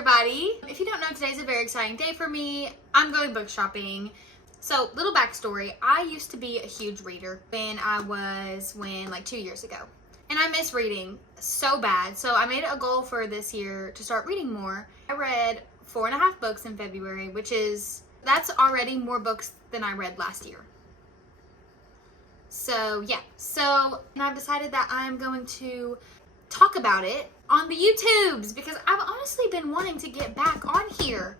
everybody. If you don't know, today's a very exciting day for me. I'm going book shopping. So, little backstory, I used to be a huge reader like 2 years ago. And I miss reading so bad. So I made it a goal for this year to start reading more. I read 4.5 books in February, that's already more books than I read last year. So yeah, and I've decided that I'm going to talk about it on the YouTubes because I've honestly been wanting to get back on here.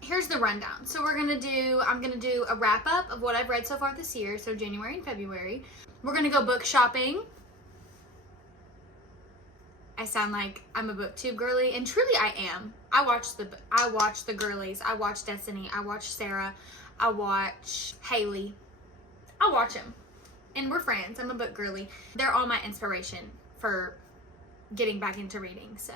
Here's the rundown. So I'm gonna do a wrap up of what I've read so far this year, so January and February. We're gonna go book shopping. I sound like I'm a booktube girly, and truly I am. I watch the girlies. I watch Destiny. I watch Sarah. I watch Haley. I watch them, and we're friends. I'm a book girly. They're all my inspiration for getting back into reading. So,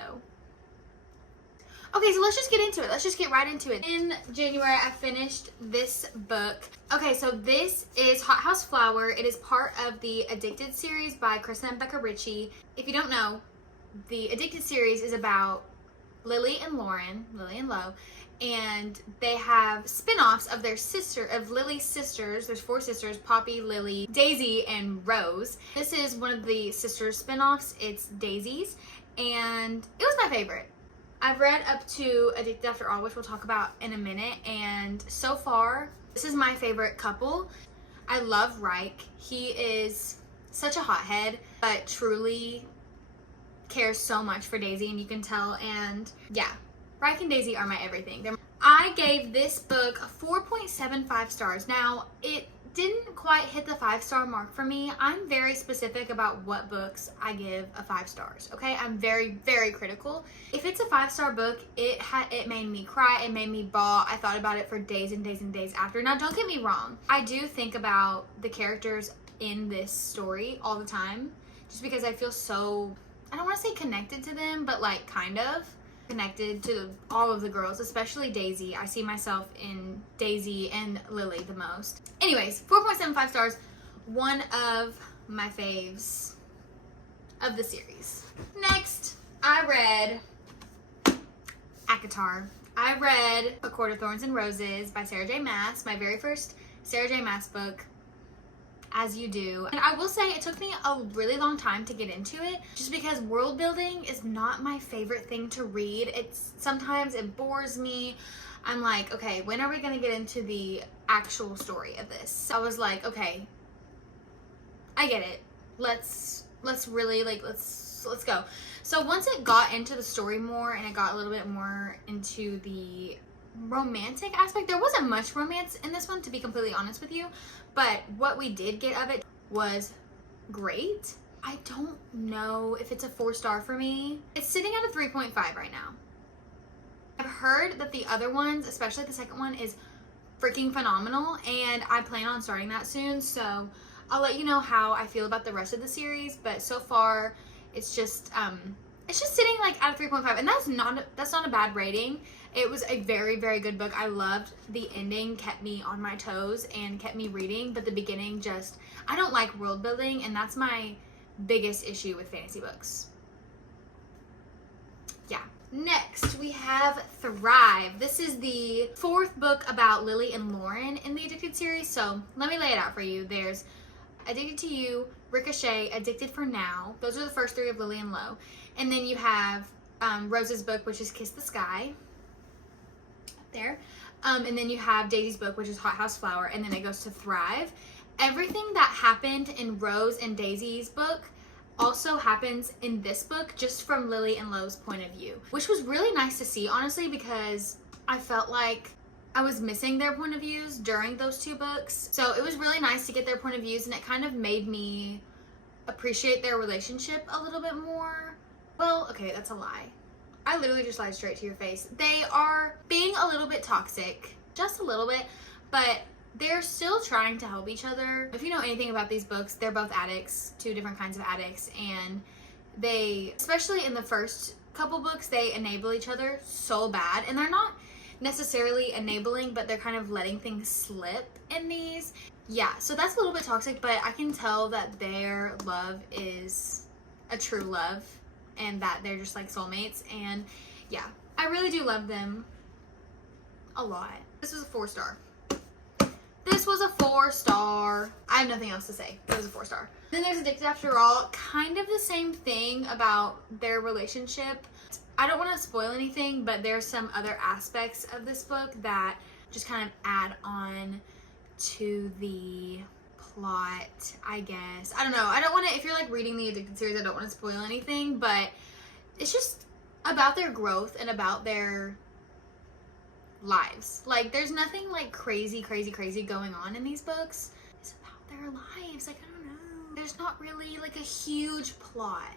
okay, so let's just get into it. Let's just get right into it. In January, I finished this book. Okay, so this is Hot House Flower. It is part of the Addicted series by Kristen and Becca Ritchie. If you don't know, the Addicted series is about Lily and Lo, and they have spin-offs of Lily's sisters. There's 4 sisters: Poppy, Lily, Daisy, and Rose. This is one of the sisters spin-offs. It's Daisy's, and it was my favorite. I've read up to Addicted After All, which we'll talk about in a minute, and so far, this is my favorite couple. I love Reich. He is such a hothead, but truly cares so much for Daisy, and you can tell, and yeah, Reich and Daisy are my everything. I gave this book 4.75 stars. Now, it didn't quite hit the 5-star mark for me. I'm very specific about what books I give a 5 stars, okay? I'm very, very critical. If it's a 5-star book, it made me cry, it made me bawl. I thought about it for days and days and days after. Now, don't get me wrong. I do think about the characters in this story all the time, just because I feel so, I don't want to say connected to them, but like kind of connected to all of the girls, especially Daisy. I see myself in Daisy and Lily the most. Anyways, 4.75 stars, one of my faves of the series. Next, I read ACOTAR. I read A Court of Thorns and Roses by Sarah J. Maas, my very first Sarah J. Maas book. As you do. And I will say it took me a really long time to get into it, just because world building is not my favorite thing to read. Sometimes it bores me. I'm like, okay, when are we gonna get into the actual story of this? So I was like, okay, I get it. Let's go. So once it got into the story more and it got a little bit more into the romantic aspect, there wasn't much romance in this one, to be completely honest with you, but what we did get of it was great. I don't know if it's a 4-star for me. It's sitting at a 3.5 right now. I've heard that the other ones, especially the second one, is freaking phenomenal, and I plan on starting that soon, so I'll let you know how I feel about the rest of the series. But so far it's just sitting like at a 3.5, and that's not a bad rating. It was a very, very good book. I loved the ending, kept me on my toes and kept me reading, but the beginning I don't like world building, and that's my biggest issue with fantasy books. Yeah. Next, we have Thrive. This is the 4th book about Lily and Lauren in the Addicted series, so let me lay it out for you. There's Addicted to You, Ricochet, Addicted for Now. Those are the first 3 of Lily and Lo. And then you have Rose's book, which is Kiss the Sky. There. And then you have Daisy's book, which is Hot House Flower, and then it goes to Thrive. Everything that happened in Rose and Daisy's book also happens in this book, just from Lily and Lo's point of view, which was really nice to see, honestly, because I felt like I was missing their point of views during those 2 books. So it was really nice to get their point of views, and it kind of made me appreciate their relationship a little bit more. Well, okay, that's a lie. I literally just lied straight to your face. They are being a little bit toxic, just a little bit, but they're still trying to help each other. If you know anything about these books, they're both addicts, 2 different kinds of addicts, and they, especially in the first couple books, they enable each other so bad, and they're not necessarily enabling, but they're kind of letting things slip in these. Yeah, so that's a little bit toxic, but I can tell that their love is a true love and that they're just like soulmates, and yeah, I really do love them a lot. This was a 4-star. This was a 4-star. I have nothing else to say. It was a 4-star. Then there's Addicted After All. Kind of the same thing about their relationship. I don't want to spoil anything, but there's some other aspects of this book that just kind of add on to the plot, I guess. I don't know. I don't want to, if you're like reading the Addicted series, I don't want to spoil anything, but it's just about their growth and about their lives. Like, there's nothing like crazy going on in these books. It's about their lives. Like, I don't know. There's not really like a huge plot,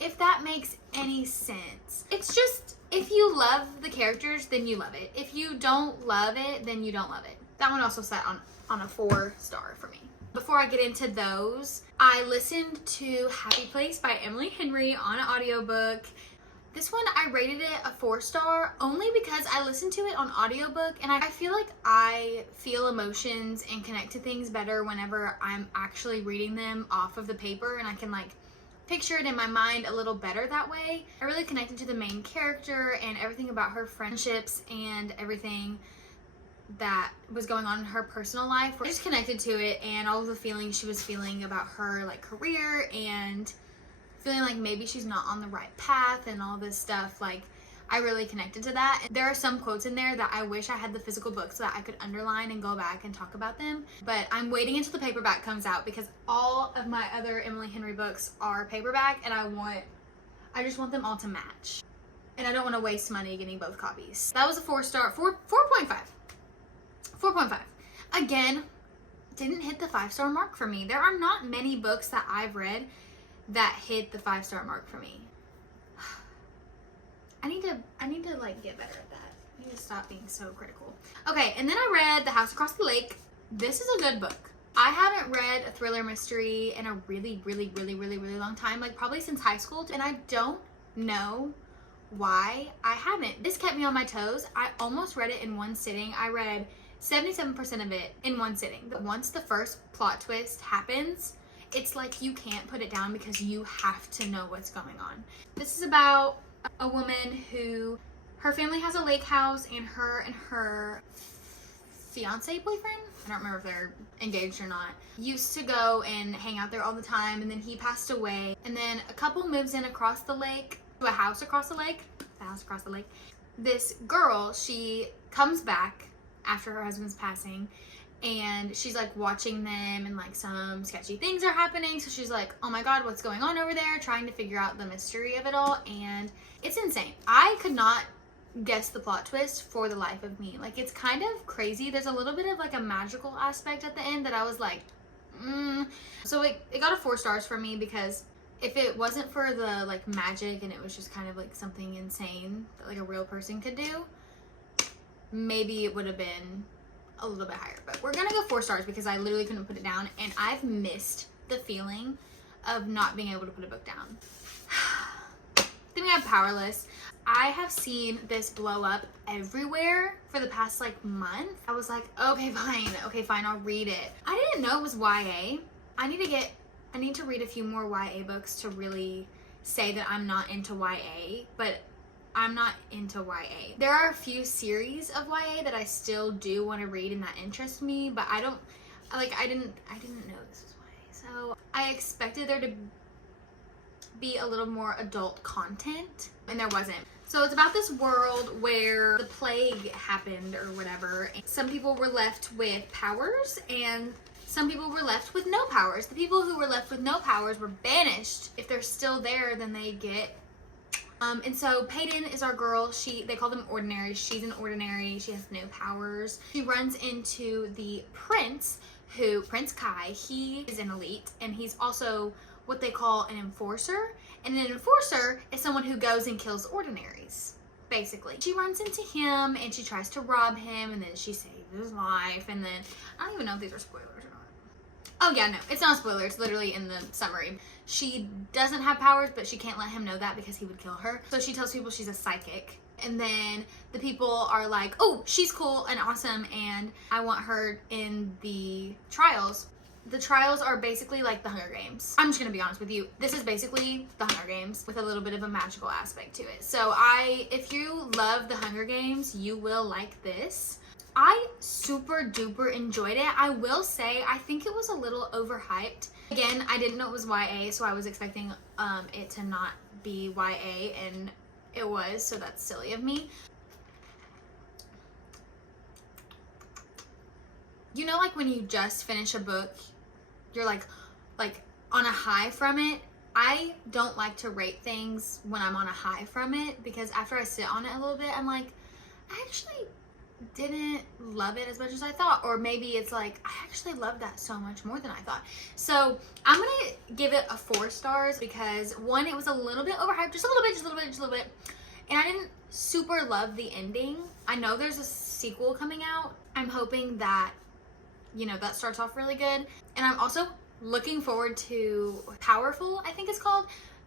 if that makes any sense. It's just, if you love the characters, then you love it. If you don't love it, then you don't love it. That one also sat on a 4-star for me. Before I get into those, I listened to Happy Place by Emily Henry on an audiobook. This one, I rated it a 4-star only because I listened to it on audiobook, and I feel like I feel emotions and connect to things better whenever I'm actually reading them off of the paper, and I can like picture it in my mind a little better that way. I really connected to the main character and everything about her friendships and everything that was going on in her personal life. I just connected to it and all of the feelings she was feeling about her like career and feeling like maybe she's not on the right path and all this stuff. Like, I really connected to that. And there are some quotes in there that I wish I had the physical book so that I could underline and go back and talk about them. But I'm waiting until the paperback comes out because all of my other Emily Henry books are paperback, and I just want them all to match. And I don't want to waste money getting both copies. That was a 4-star, 4.5. 4.5. Again, didn't hit the 5-star mark for me. There are not many books that I've read that hit the 5-star mark for me. I need to like get better at that. I need to stop being so critical. Okay, and then I read The House Across the Lake. This is a good book. I haven't read a thriller mystery in a really long time, like probably since high school, and I don't know why I haven't. This kept me on my toes. I almost read it in one sitting. I read 77% of it in one sitting. But once the first plot twist happens, it's like you can't put it down because you have to know what's going on. This is about a woman who, her family has a lake house, and her fiance, boyfriend, I don't remember if they're engaged or not, used to go and hang out there all the time, and then he passed away, and then a couple moves in across the lake to a house across the lake. The house across the lake. This girl, she comes back after her husband's passing, and she's like watching them, and like some sketchy things are happening, so she's like, oh my god, what's going on over there, trying to figure out the mystery of it all, and it's insane. I could not guess the plot twist for the life of me. Like, it's kind of crazy. There's a little bit of like a magical aspect at the end that I was like, So it got a 4 stars for me, because if it wasn't for the like magic and it was just kind of like something insane that like a real person could do, maybe it would have been a little bit higher. But we're gonna go 4 stars because I literally couldn't put it down, and I've missed the feeling of not being able to put a book down. Then we have Powerless. I have seen this blow up everywhere for the past like month. I was like, okay fine, I'll read it. I didn't know it was YA. I need to read a few more YA books to really say that I'm not into YA, but I'm not into YA. There are a few series of YA that I still do want to read and that interest me, but I didn't know this was YA. So I expected there to be a little more adult content, and there wasn't. So it's about this world where the plague happened or whatever. Some people were left with powers, and some people were left with no powers. The people who were left with no powers were banished. If they're still there, then they get and so Peyton is our girl. They call them ordinary. She's an ordinary. She has no powers. She runs into the prince, Prince Kai. He is an elite, and he's also what they call an enforcer. And an enforcer is someone who goes and kills ordinaries, basically. She runs into him, and she tries to rob him, and then she saves his life, and then, I don't even know if these are spoilers or not. Oh yeah, no, it's not a spoiler. It's literally in the summary. She doesn't have powers, but she can't let him know that because he would kill her. So she tells people she's a psychic. And then the people are like, oh, she's cool and awesome, and I want her in the trials. The trials are basically like the Hunger Games. I'm just gonna be honest with you. This is basically the Hunger Games with a little bit of a magical aspect to it. So if you love the Hunger Games, you will like this. I super duper enjoyed it. I will say, I think it was a little overhyped. Again, I didn't know it was YA, so I was expecting it to not be YA, and it was, so that's silly of me. You know, like when you just finish a book, you're like on a high from it. I don't like to rate things when I'm on a high from it, because after I sit on it a little bit, I'm like, I actually didn't love it as much as I thought. Or maybe it's like, I actually love that so much more than I thought. So I'm gonna give it a 4 stars because, one, it was a little bit overhyped, just a little bit. And I didn't super love the ending. I know there's a sequel coming out. I'm hoping that, you know, that starts off really good. And I'm also looking forward to Powerful, I think it's called,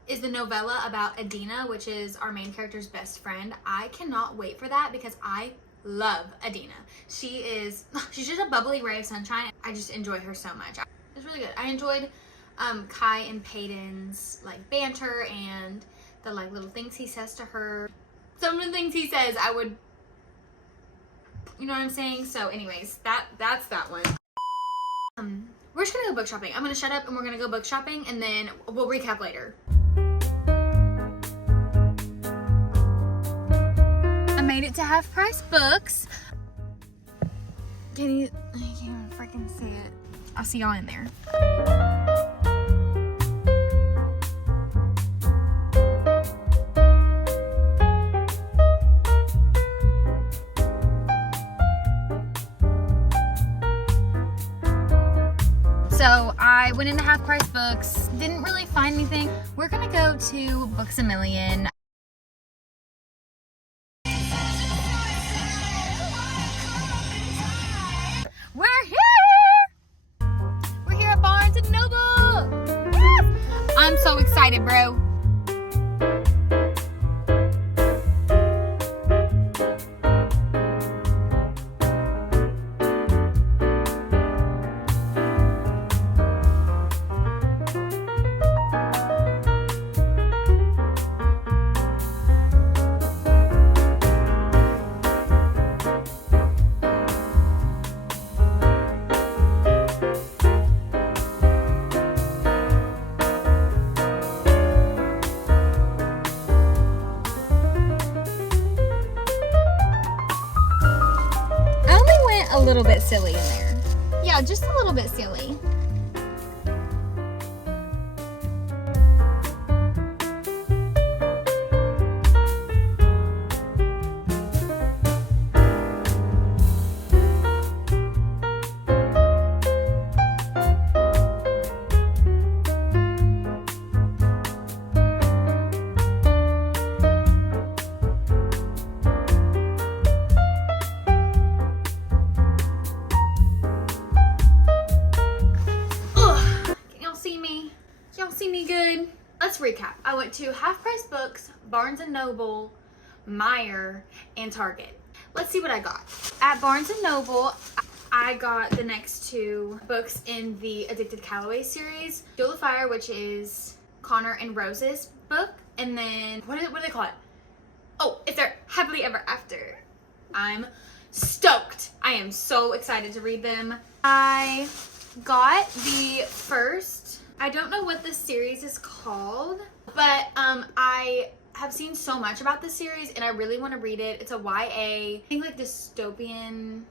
is the novella about Adina, which is our main character's best friend. I cannot wait for that because I love Adina. She's just a bubbly ray of sunshine. I just enjoy her so much. It's really good. I enjoyed Kai and Peyton's like banter and the like little things he says to her. Some of the things he says, I would, you know what I'm saying? So anyways, that's that one. We're just gonna go book shopping. I'm gonna shut up and we're gonna go book shopping, and then we'll recap later. I made it to Half Price Books. I can't even freaking see it. I'll see y'all in there. So I went into Half Price Books, didn't really find anything. We're gonna go to Books A Million. We're here! We're here at Barnes & Noble! Yes! I'm so excited, bro. A little bit silly in there. Yeah, just a little bit silly. Good. Let's recap. I went to Half Price Books, Barnes & Noble, Meijer, and Target. Let's see what I got. At Barnes & Noble, I got the next 2 books in the Addicted Calloway series. Fuel the Fire, which is Connor and Rose's book. And then, what do they call it? Oh, it's their Happily Ever After. I'm stoked. I am so excited to read them. I got the first, I don't know what this series is called, but I have seen so much about this series and I really want to read it. It's a YA, I think like dystopian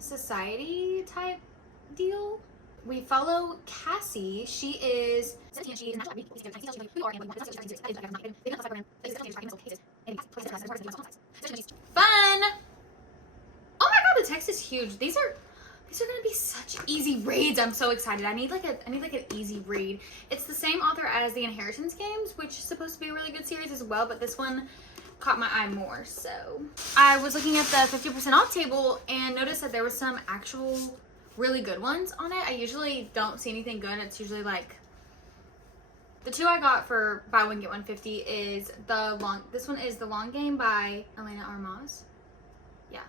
society type deal. We follow Cassie. She is 17 and she is fun. Oh my god, the text is huge. These are gonna be such easy reads. I'm so excited. I need like an easy read. It's the same author as the Inheritance Games, which is supposed to be a really good series as well, but this one caught my eye more. So I was looking at the 50% off table and noticed that there was some actual really good ones on it. I usually don't see anything good. It's usually like the 2 I got for buy one get one 50 is this one is The Long Game by Elena Armas. Yeah.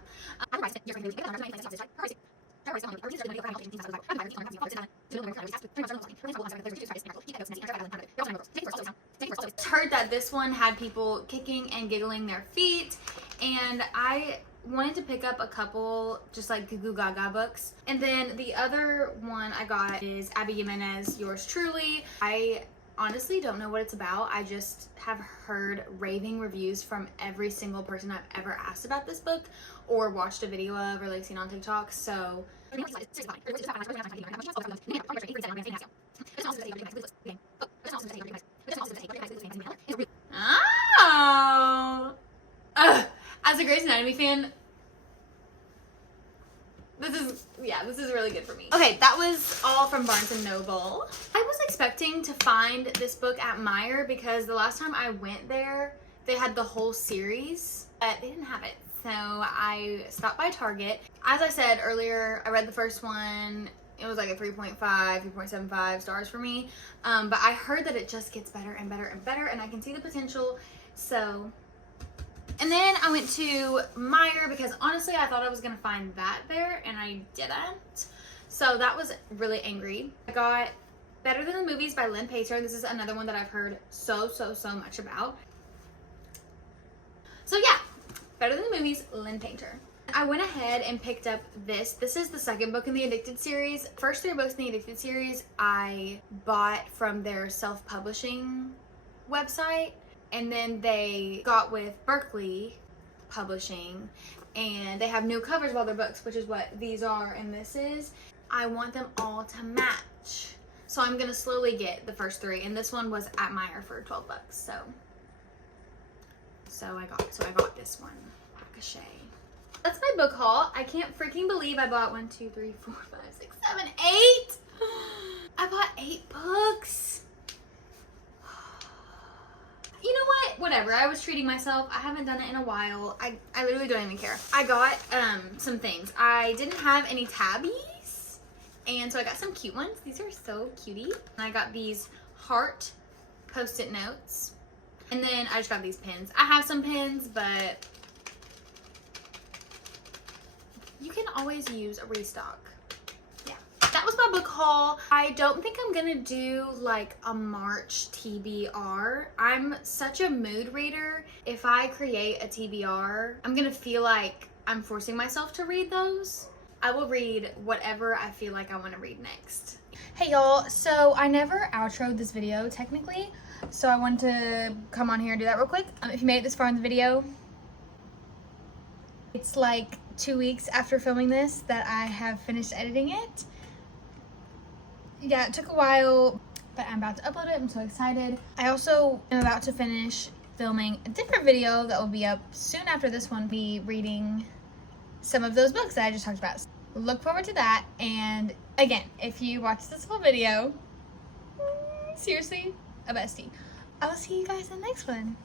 Heard that this one had people kicking and giggling their feet, and I wanted to pick up a couple just like Goo Goo Gaga books. And then the other one I got is Abby Jimenez, Yours Truly. I honestly don't know what it's about. I just have heard raving reviews from every single person I've ever asked about this book or watched a video of or like seen on TikTok. So oh, as a Grey's Anatomy fan, this is really good for me. Okay, that was all from Barnes & Noble. I was expecting to find this book at Meijer because the last time I went there, they had the whole series, but they didn't have it. So I stopped by Target. As I said earlier, I read the first one. It was like a 3.5, 3.75 stars for me. But I heard that it just gets better and better and better, and I can see the potential. So, and then I went to Meijer because honestly I thought I was gonna find that there and I didn't. So that was really angry. I got Better Than the Movies by Lynn Pater. This is another one that I've heard so much about. So yeah, Better Than the Movies, Lynn Pater. I went ahead and picked up this. This is the second book in the Addicted series. First 3 books in the Addicted series I bought from their self-publishing website. And then they got with Berkeley Publishing, and they have new covers of all their books, which is what these are and this is. I want them all to match. So I'm gonna slowly get the first 3, and this one was at Meijer for 12 bucks. So I got this one. Ricochet. That's my book haul. I can't freaking believe I bought 1, 2, 3, 4, 5, 6, 7, 8. I bought 8 books. You know what? Whatever. I was treating myself. I haven't done it in a while. I literally don't even care. I got some things. I didn't have any tabbies, and so I got some cute ones. These are so cutie. And I got these heart post-it notes, and then I just got these pins. I have some pins, but you can always use a restock. That was my book haul. I don't think I'm gonna do like a March TBR. I'm such a mood reader. If I create a TBR, I'm gonna feel like I'm forcing myself to read those. I will read whatever I feel like I want to read next. Hey y'all, so I never outroed this video technically, so I wanted to come on here and do that real quick. If you made it this far in the video, it's like 2 weeks after filming this that I have finished editing it. Yeah, it took a while, but I'm about to upload it. I'm so excited. I also am about to finish filming a different video that will be up soon after this one. Be reading some of those books that I just talked about. So look forward to that. And again, if you watch this whole video, seriously, a bestie. I will see you guys in the next one.